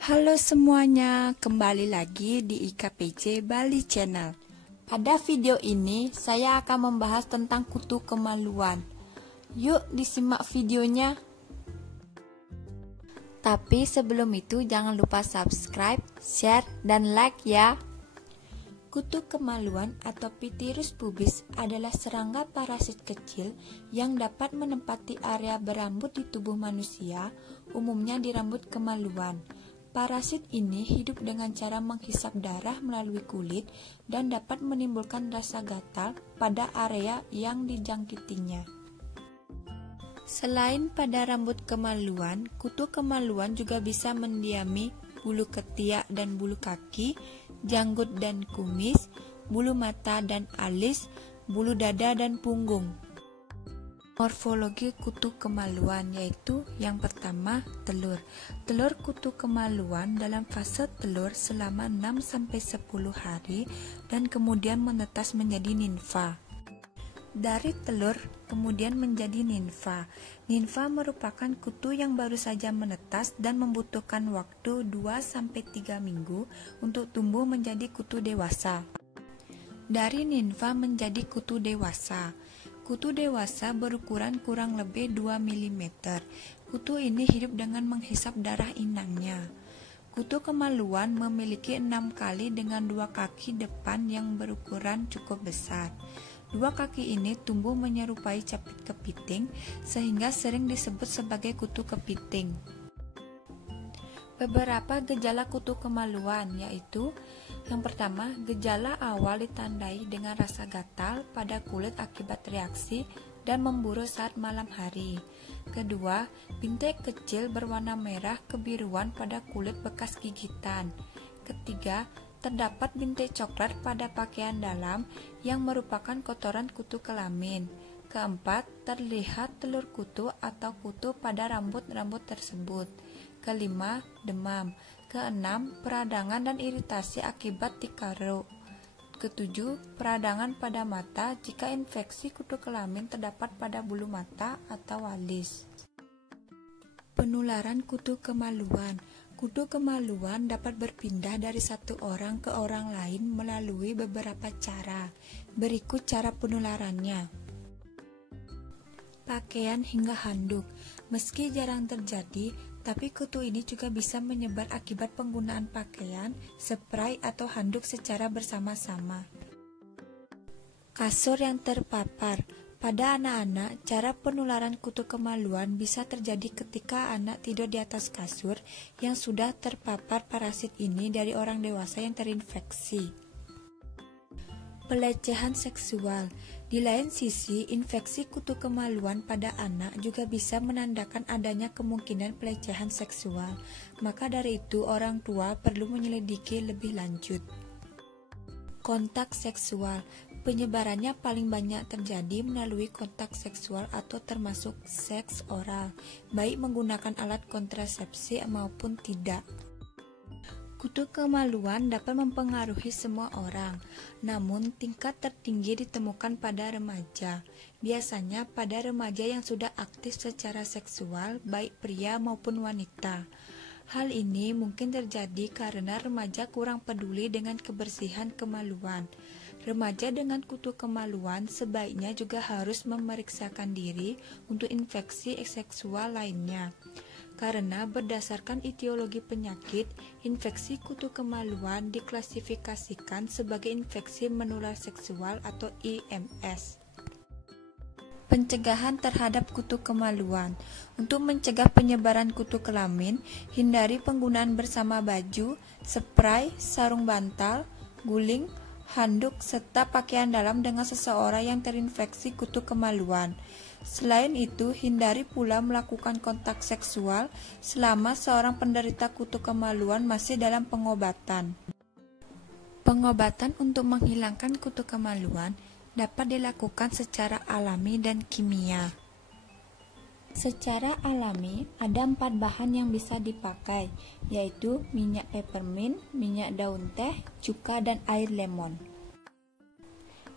Halo semuanya, kembali lagi di IKPJ Bali Channel. Pada video ini, saya akan membahas tentang kutu kemaluan. Yuk disimak videonya. Tapi sebelum itu jangan lupa subscribe, share, dan like ya. Kutu kemaluan atau Pityurus pubis adalah serangga parasit kecil yang dapat menempati area berambut di tubuh manusia, umumnya di rambut kemaluan. Parasit ini hidup dengan cara menghisap darah melalui kulit dan dapat menimbulkan rasa gatal pada area yang dijangkitinya. Selain pada rambut kemaluan, kutu kemaluan juga bisa mendiami bulu ketiak dan bulu kaki, janggut dan kumis, bulu mata dan alis, bulu dada dan punggung. Morfologi kutu kemaluan yaitu yang pertama, telur. Telur kutu kemaluan dalam fase telur selama 6-10 hari dan kemudian menetas menjadi nimfa. Dari telur kemudian menjadi nimfa. Nimfa merupakan kutu yang baru saja menetas dan membutuhkan waktu 2-3 minggu untuk tumbuh menjadi kutu dewasa. Dari nimfa menjadi kutu dewasa. Kutu dewasa berukuran kurang lebih 2 mm. Kutu ini hidup dengan menghisap darah inangnya. Kutu kemaluan memiliki 6 kali dengan 2 kaki depan yang berukuran cukup besar. 2 kaki ini tumbuh menyerupai capit kepiting sehingga sering disebut sebagai kutu kepiting. Beberapa gejala kutu kemaluan yaitu yang pertama, gejala awal ditandai dengan rasa gatal pada kulit akibat reaksi dan memburu saat malam hari. Kedua, bintik kecil berwarna merah kebiruan pada kulit bekas gigitan. Ketiga, terdapat bintik coklat pada pakaian dalam yang merupakan kotoran kutu kelamin. Keempat, terlihat telur kutu atau kutu pada rambut-rambut tersebut. Kelima, demam. Keenam, peradangan dan iritasi akibat tikaro. Ketujuh, peradangan pada mata jika infeksi kutu kelamin terdapat pada bulu mata atau alis. Penularan kutu kemaluan. Kutu kemaluan dapat berpindah dari satu orang ke orang lain melalui beberapa cara. Berikut cara penularannya. Pakaian hingga handuk. Meski jarang terjadi, tapi kutu ini juga bisa menyebar akibat penggunaan pakaian, spray, atau handuk secara bersama-sama. Kasur yang terpapar. Pada anak-anak, cara penularan kutu kemaluan bisa terjadi ketika anak tidur di atas kasur yang sudah terpapar parasit ini dari orang dewasa yang terinfeksi. Pelecehan seksual. Di lain sisi, infeksi kutu kemaluan pada anak juga bisa menandakan adanya kemungkinan pelecehan seksual. Maka dari itu, orang tua perlu menyelidiki lebih lanjut. Kontak seksual. Penyebarannya paling banyak terjadi melalui kontak seksual atau termasuk seks oral, baik menggunakan alat kontrasepsi maupun tidak. Kutu kemaluan dapat mempengaruhi semua orang, namun tingkat tertinggi ditemukan pada remaja. Biasanya pada remaja yang sudah aktif secara seksual, baik pria maupun wanita. Hal ini mungkin terjadi karena remaja kurang peduli dengan kebersihan kemaluan. Remaja dengan kutu kemaluan sebaiknya juga harus memeriksakan diri untuk infeksi seksual lainnya. Karena berdasarkan etiologi penyakit, infeksi kutu kemaluan diklasifikasikan sebagai infeksi menular seksual atau IMS. Pencegahan terhadap kutu kemaluan. Untuk mencegah penyebaran kutu kelamin, hindari penggunaan bersama baju, spray, sarung bantal, guling, handuk, serta pakaian dalam dengan seseorang yang terinfeksi kutu kemaluan. Selain itu, hindari pula melakukan kontak seksual selama seorang penderita kutu kemaluan masih dalam pengobatan. Pengobatan untuk menghilangkan kutu kemaluan dapat dilakukan secara alami dan kimia. Secara alami, ada 4 bahan yang bisa dipakai, yaitu minyak peppermint, minyak daun teh, cuka, dan air lemon.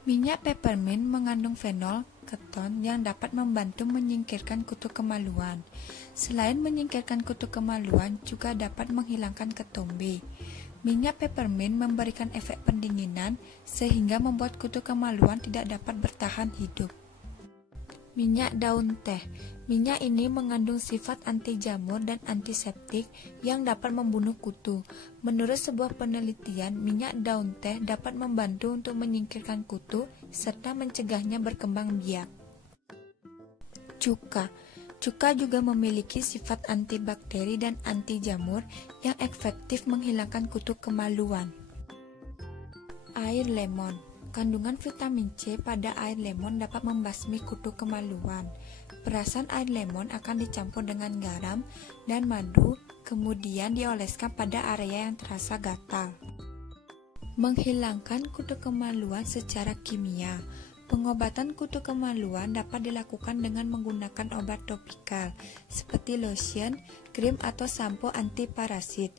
Minyak peppermint mengandung fenol, keton yang dapat membantu menyingkirkan kutu kemaluan. Selain menyingkirkan kutu kemaluan, juga dapat menghilangkan ketombe. Minyak peppermint memberikan efek pendinginan sehingga membuat kutu kemaluan tidak dapat bertahan hidup. Minyak daun teh. Minyak ini mengandung sifat anti jamur dan antiseptik yang dapat membunuh kutu. Menurut sebuah penelitian, minyak daun teh dapat membantu untuk menyingkirkan kutu serta mencegahnya berkembang biak. Cuka. Cuka juga memiliki sifat antibakteri dan anti jamur yang efektif menghilangkan kutu kemaluan. Air lemon. Kandungan vitamin C pada air lemon dapat membasmi kutu kemaluan. Perasan air lemon akan dicampur dengan garam dan madu, kemudian dioleskan pada area yang terasa gatal. Menghilangkan kutu kemaluan secara kimia. Pengobatan kutu kemaluan dapat dilakukan dengan menggunakan obat topikal, seperti lotion, krim atau sampo antiparasit.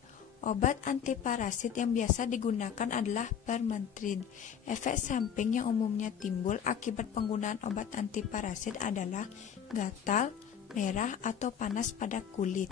Obat antiparasit yang biasa digunakan adalah permethrin. Efek samping yang umumnya timbul akibat penggunaan obat antiparasit adalah gatal, merah, atau panas pada kulit.